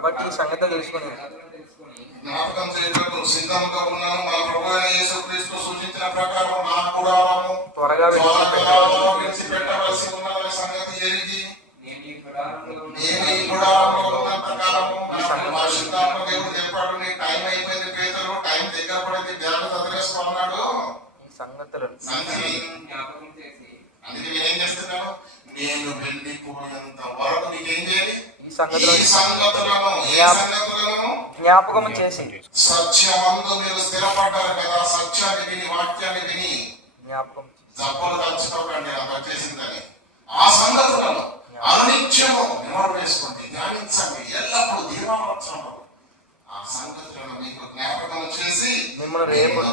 కాబట్టి ఈ సంగతి తెలుసుకుని జ్ఞాపకం చేయటకు సిద్ధంగా ఉన్నాను. మా ప్రభువైన యేసుక్రీస్తు సూచించిన ప్రకారం నా గుడారము త్వరగా విడిచిపెట్టవలసి ఉన్న సంగతి ఎరిగి నేను ఈ గుడారంలో ఉన్న ప్రకారము పరిశుద్ధాత్మ దేవుడు చెప్పాడు, నీ టైం అయిపోయింది పేతురు, టైం దగ్గర పడింది, బ్యాగ్ వదిలేసుకున్నాడు సంగతులను. అందుకే నేనేం చేస్తున్నాను, నేను వెళ్ళిపోయేంత వరకు నీకేం చేయాలి, ఈ సంగతులను జ్ఞాపకం చేసి సత్యమందు మీరు స్థిరపడ్డారు కదా, సత్యాన్ని విని వాక్యాన్ని విని జ్ఞాపకం జబ్బులు తలుచుకోకండి అంత చేసిందని. ఆ సంగతులను అనునిత్యము నిమరు వేసుకోండి, ధ్యానించండి, ఎల్లప్పుడూ దీవావచనము ఆ సంగతులను మీకు జ్ఞాపకం చేసి మిమ్మల్ని రేపుట